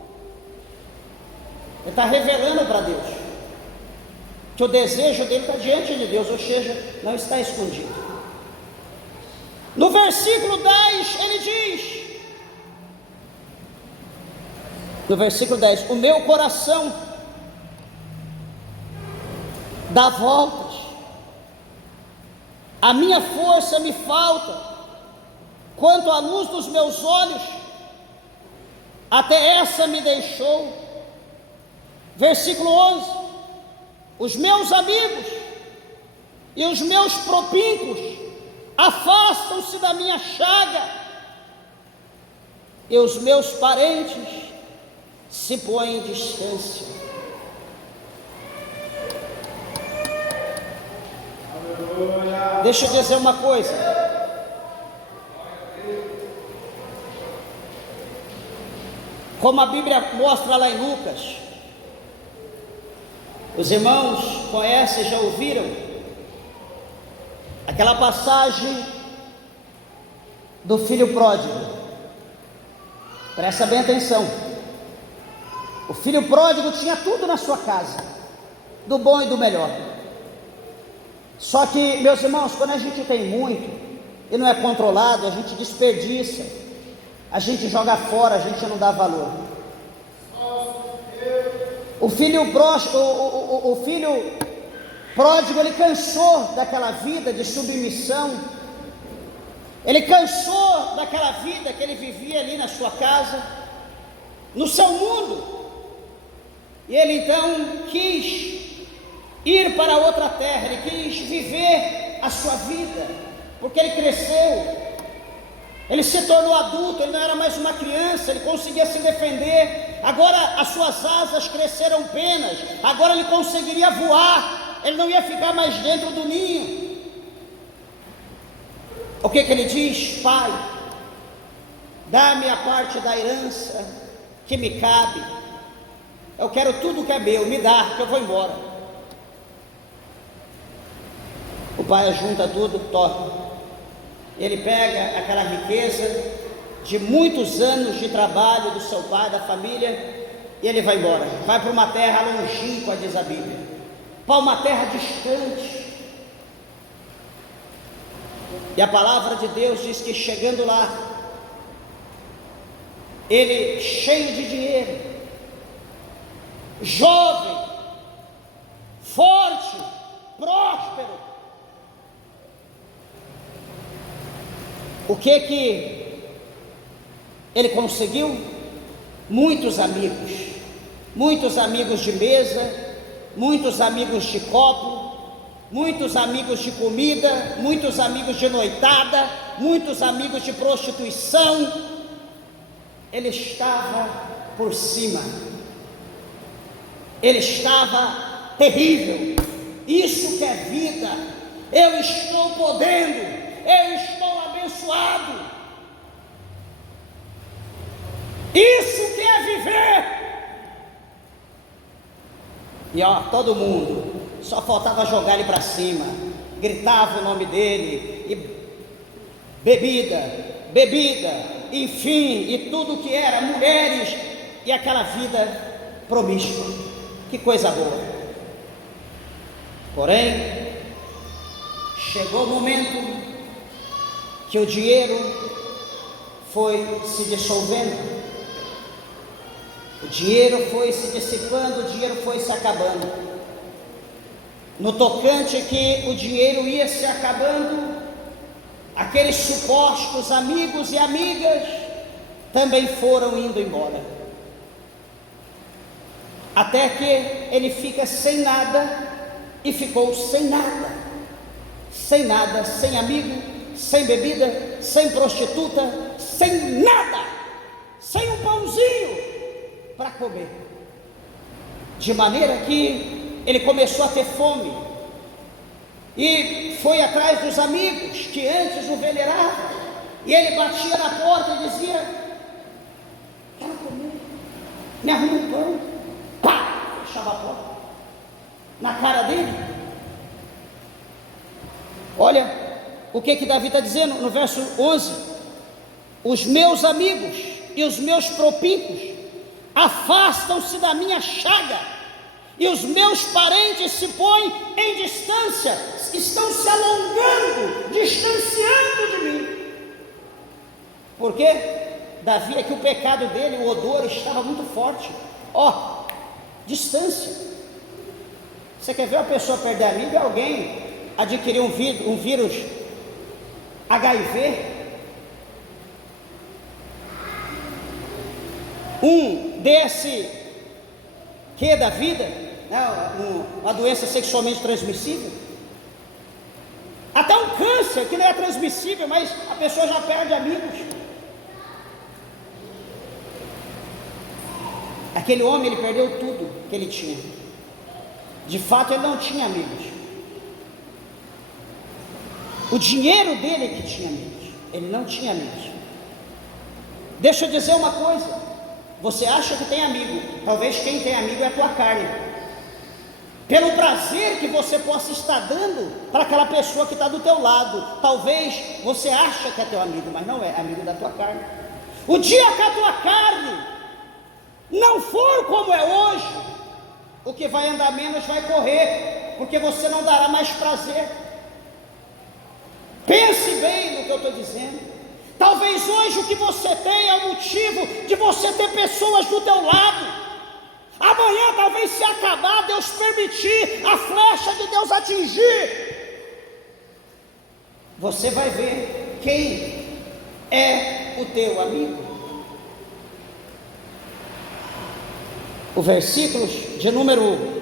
Ele está revelando para Deus que o desejo dele está diante de Deus, ou seja, não está escondido. No versículo 10 ele diz, no versículo 10, o meu coração dá voltas, a minha força me falta, quanto à luz dos meus olhos, até essa me deixou. Versículo 11, os meus amigos e os meus propíncos afastam-se da minha chaga, e os meus parentes se põem em distância. Deixa eu dizer uma coisa, como a Bíblia mostra lá em Lucas, os irmãos conhecem, já ouviram aquela passagem do filho pródigo. Presta bem atenção. O filho pródigo tinha tudo na sua casa, do bom e do melhor. Só que, meus irmãos, quando a gente tem muito e não é controlado, a gente desperdiça, a gente joga fora, a gente não dá valor. O filho pródigo, ele cansou daquela vida de submissão, ele cansou daquela vida que ele vivia ali na sua casa, no seu mundo, e ele então quis ir para outra terra, ele quis viver a sua vida, porque ele cresceu, Ele se tornou adulto, ele não era mais uma criança, ele conseguia se defender. Agora as suas asas cresceram penas, agora ele conseguiria voar, ele não ia ficar mais dentro do ninho. O que ele diz? Pai, dá-me a parte da herança que me cabe, eu quero tudo que é meu, me dá, que eu vou embora. O pai junta tudo, toma. Ele pega aquela riqueza de muitos anos de trabalho do seu pai, da família, e ele vai embora, vai para uma terra longínqua, diz a Bíblia, para uma terra distante. E a palavra de Deus diz que chegando lá, ele cheio de dinheiro, jovem, forte, próspero, o que ele conseguiu? Muitos amigos de mesa, muitos amigos de copo, muitos amigos de comida, muitos amigos de noitada, muitos amigos de prostituição. Ele estava por cima, ele estava terrível. Isso que é vida. Eu estou podendo, eu estou abençoado. Isso que é viver. E todo mundo, só faltava jogar ele para cima, gritava o nome dele, e bebida, enfim, e tudo que era, mulheres, e aquela vida promíscua. Que coisa boa. Porém, chegou o momento que o dinheiro foi se dissolvendo, o dinheiro foi se dissipando, o dinheiro foi se acabando. No tocante que o dinheiro ia se acabando, aqueles supostos amigos e amigas também foram indo embora, até que ele fica sem nada, e ficou sem nada, sem amigo, sem bebida, sem prostituta, sem nada, sem um pãozinho para comer, de maneira que ele começou a ter fome, e foi atrás dos amigos que antes o veneravam, e ele batia na porta e dizia: quero comer, me arruma um pão. Pá, fechava a porta na cara dele. Olha o que Davi está dizendo no verso 11: os meus amigos e os meus propíncios afastam-se da minha chaga, e os meus parentes se põem em distância, estão se alongando, distanciando de mim. Por quê? Davi, é que o pecado dele, o odor estava muito forte. Distância. Você quer ver uma pessoa perder amigo? É alguém adquirir um vírus HIV, desse que da vida, uma doença sexualmente transmissível, até um câncer que não é transmissível, mas a pessoa já perde amigos. Aquele homem, ele perdeu tudo que ele tinha. De fato, ele não tinha amigos. O dinheiro dele é que tinha amigos, ele não tinha amigos. Deixa eu dizer uma coisa: você acha que tem amigo, talvez quem tem amigo é a tua carne, pelo prazer que você possa estar dando para aquela pessoa que está do teu lado. Talvez você acha que é teu amigo, mas não é, amigo da tua carne. O dia que a tua carne não for como é hoje, o que vai andar menos vai correr, porque você não dará mais prazer. Pense bem no que eu estou dizendo. Talvez hoje o que você tem é o motivo de você ter pessoas do teu lado. Amanhã, talvez, se acabar, Deus permitir a flecha de Deus atingir, você vai ver quem é o teu amigo. O versículo de número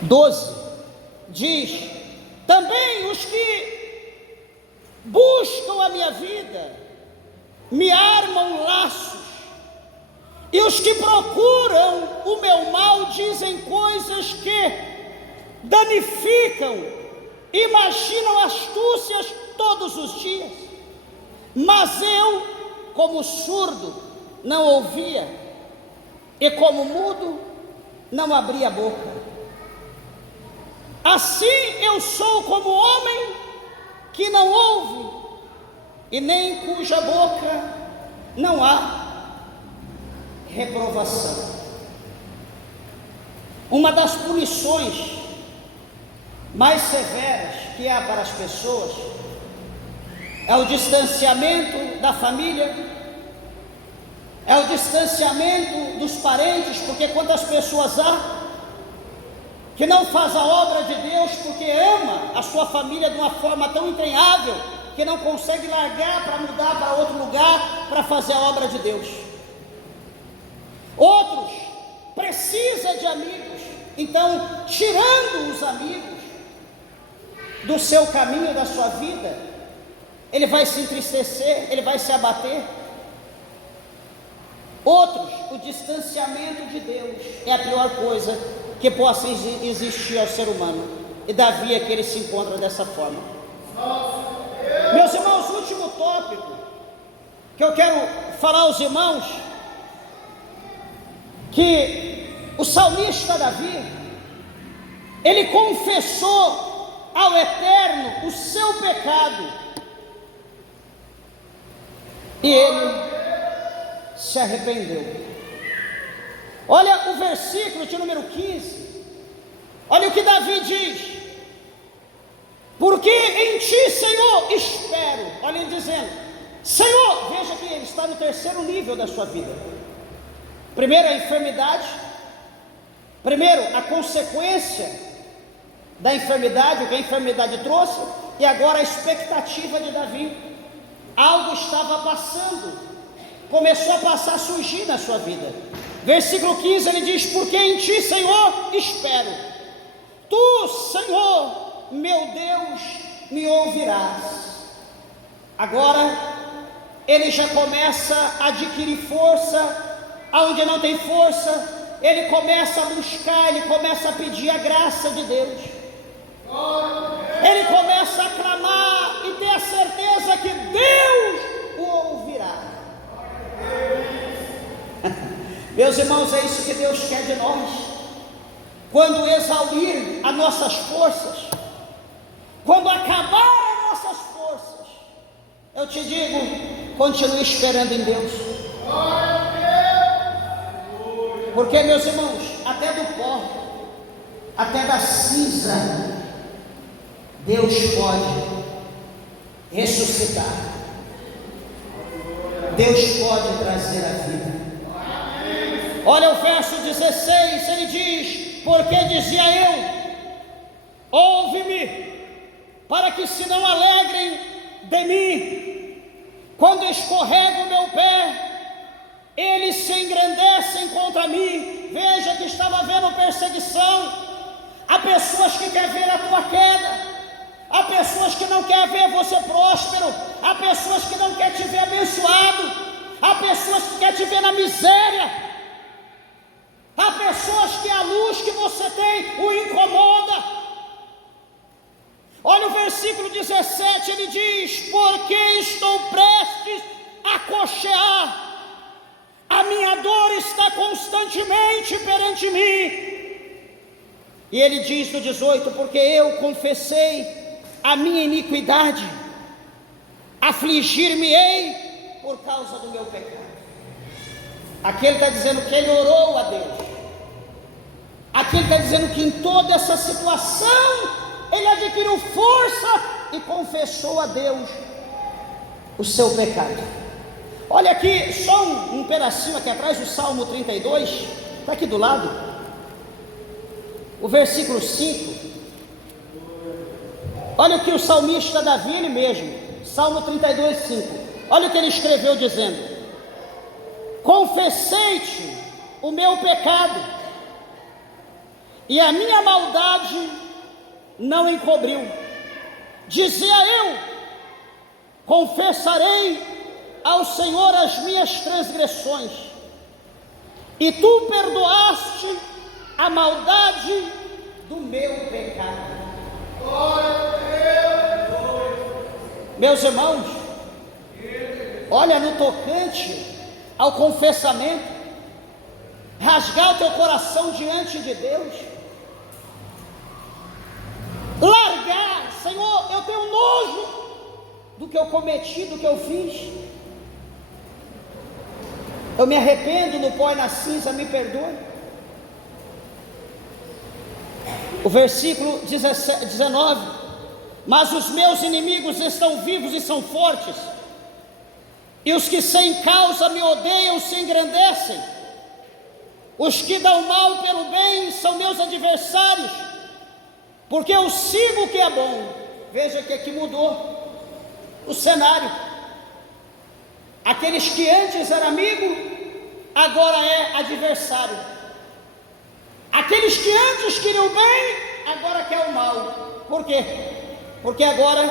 12 diz Também os que buscam a minha vida me armam laços, e os que procuram o meu mal dizem coisas que danificam, imaginam astúcias todos os dias. Mas eu, como surdo, não ouvia, e como mudo, não abria a boca. Assim eu sou como homem que não ouve, e nem cuja boca não há reprovação. Uma das punições mais severas que há para as pessoas é o distanciamento da família, é o distanciamento dos parentes, porque quantas pessoas há que não faz a obra de Deus porque ama a sua família de uma forma tão entranhável que não consegue largar para mudar para outro lugar para fazer a obra de Deus. Outros precisam de amigos, então tirando os amigos do seu caminho, da sua vida, ele vai se entristecer, ele vai se abater. Outros, o distanciamento de Deus é a pior coisa que possa existir ao ser humano, e Davi é que ele se encontra dessa forma. Meus irmãos, o último tópico que eu quero falar aos irmãos, que o salmista Davi, ele confessou ao Eterno o seu pecado, e ele se arrependeu. Olha o versículo de número 15, olha o que Davi diz: porque em ti, Senhor, espero. Olha ele dizendo, Senhor, veja que ele está no terceiro nível da sua vida. Primeiro a enfermidade, primeiro a consequência da enfermidade, o que a enfermidade trouxe, e agora a expectativa de Davi. Algo estava passando, começou a passar, a surgir na sua vida. Versículo 15 ele diz: porque em ti, Senhor, espero. Tu, Senhor, meu Deus, me ouvirás. Agora ele já começa a adquirir força aonde não tem força, ele começa a buscar, ele começa a pedir a graça de Deus, ele começa a clamar e ter a certeza que Deus o ouvirá. Meus irmãos, é isso que Deus quer de nós. Quando exaurir as nossas forças, quando acabar as nossas forças, eu te digo, continue esperando em Deus. Porque, meus irmãos, até do pó, até da cinza, Deus pode ressuscitar. Deus pode trazer a vida. Olha o verso 16, ele diz: porque dizia eu, ouve-me, para que se não alegrem de mim, quando escorrega o meu pé, eles se engrandecem contra mim. Veja que estava havendo perseguição. Há pessoas que querem ver a tua queda, há pessoas que não querem ver você próspero, há pessoas que não querem te ver abençoado, há pessoas que querem te ver na miséria, há pessoas que a luz que você tem o incomoda. Olha o versículo 17, ele diz: porque estou prestes a coxear, a minha dor está constantemente perante mim. E ele diz no 18: porque eu confessei a minha iniquidade, afligir-me-ei por causa do meu pecado. Aqui ele está dizendo que ele orou a Deus. Aqui ele está dizendo que em toda essa situação ele adquiriu força e confessou a Deus o seu pecado. Olha aqui, só um pedacinho aqui atrás, o Salmo 32, está aqui do lado, o versículo 5. Olha o que o salmista Davi, ele mesmo, Salmo 32, 5. Olha o que ele escreveu dizendo: confessei-te o meu pecado, e a minha maldade não encobriu. Dizia eu: confessarei ao Senhor as minhas transgressões, e tu perdoaste a maldade do meu pecado. Meus irmãos, olha, no tocante ao confessamento, rasgar o teu coração diante de Deus, largar: Senhor, eu tenho nojo do que eu cometi, do que eu fiz, eu me arrependo no pó e na cinza, me perdoe. O versículo 19: mas os meus inimigos estão vivos e são fortes, e os que sem causa me odeiam se engrandecem. Os que dão mal pelo bem são meus adversários, porque eu sigo o que é bom. Veja que aqui mudou o cenário. Aqueles que antes eram amigos, agora é adversário. Aqueles que antes queriam o bem, agora quer o mal. Por quê? Porque agora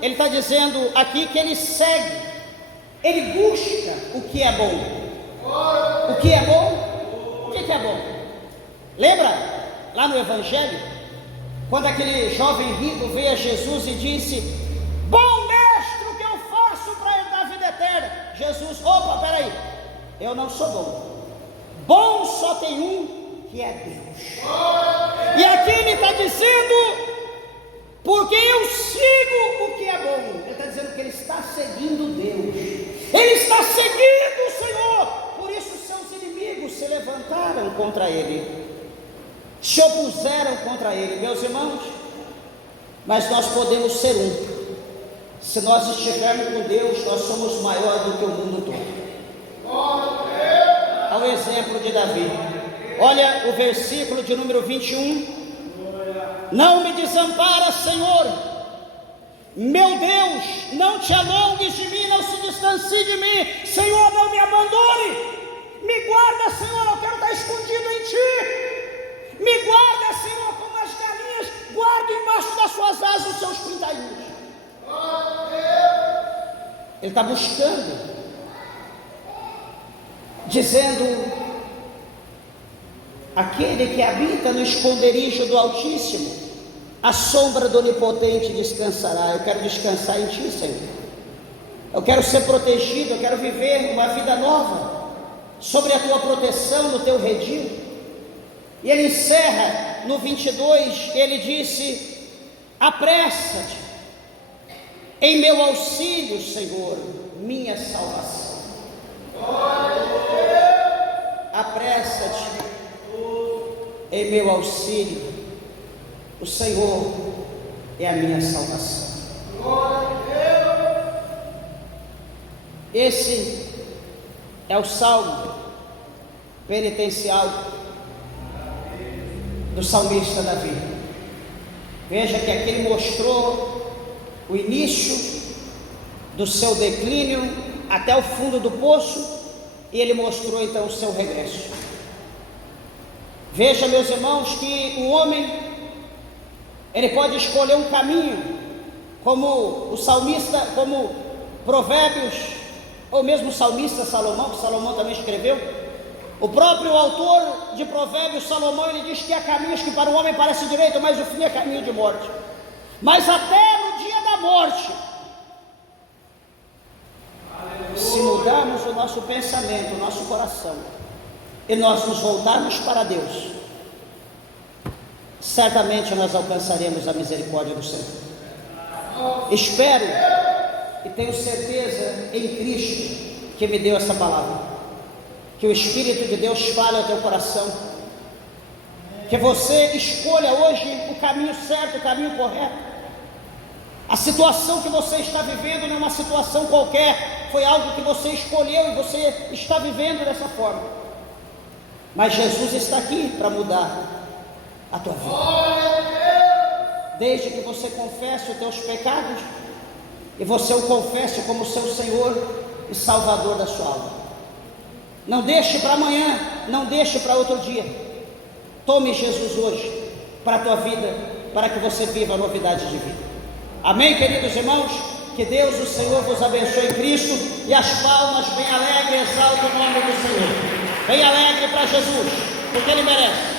ele está dizendo aqui que ele segue, ele busca o que é bom. O que é bom? O que é bom? Lembra lá no Evangelho, quando aquele jovem rico veio a Jesus e disse: bom mestre, o que eu faço para herdar a vida eterna? Jesus: opa, peraí, eu não sou bom. Bom só tem um, que é Deus. E aqui ele está dizendo: porque eu sigo o que é bom. Ele está dizendo que ele está seguindo Deus, ele está seguindo o Senhor. Por isso seus inimigos se levantaram contra ele, se opuseram contra ele. Meus irmãos, mas nós podemos ser um. Se nós estivermos com Deus, nós somos maior do que o mundo todo. Ao exemplo de Davi, olha o versículo de número 21: não me desampara, Senhor, meu Deus, não te alongues de mim, não se distancie de mim. Senhor, não me abandone, me guarda, Senhor, eu quero estar escondido em Ti. Me guarda, Senhor, como as galinhas guardam embaixo das suas asas os seus pintainhos. Ele está buscando, dizendo: aquele que habita no esconderijo do Altíssimo, a sombra do Onipotente descansará. Eu quero descansar em Ti, Senhor. Eu quero ser protegido, eu quero viver uma vida nova, sobre a Tua proteção, no Teu redil. E ele encerra no 22, ele disse: apressa-te em meu auxílio, Senhor, minha salvação. Apressa-te em meu auxílio, o Senhor é a minha salvação. Esse é o salmo penitencial do salmista Davi. Veja que aqui ele mostrou o início do seu declínio até o fundo do poço, e ele mostrou então o seu regresso. Veja, meus irmãos, que o homem, ele pode escolher um caminho, como o salmista, como Provérbios, ou mesmo o salmista Salomão, que Salomão também escreveu. O próprio autor de Provérbios, Salomão, ele diz que há caminhos que para o homem parecem direito, mas o fim é caminho de morte. Mas até no dia da morte, se mudarmos o nosso pensamento, o nosso coração, e nós nos voltarmos para Deus, certamente nós alcançaremos a misericórdia do Senhor. Espero e tenho certeza em Cristo que me deu essa palavra, que o Espírito de Deus fale ao teu coração, que você escolha hoje o caminho certo, o caminho correto. A situação que você está vivendo não é uma situação qualquer, foi algo que você escolheu e você está vivendo dessa forma. Mas Jesus está aqui para mudar a tua vida. Desde que você confesse os teus pecados e você o confesse como seu Senhor e Salvador da sua alma. Não deixe para amanhã, não deixe para outro dia. Tome Jesus hoje para a tua vida, para que você viva a novidade de vida. Amém, queridos irmãos? Que Deus, o Senhor, vos abençoe em Cristo, e as palmas bem alegres exaltam o nome do Senhor. Bem alegre para Jesus, porque Ele merece.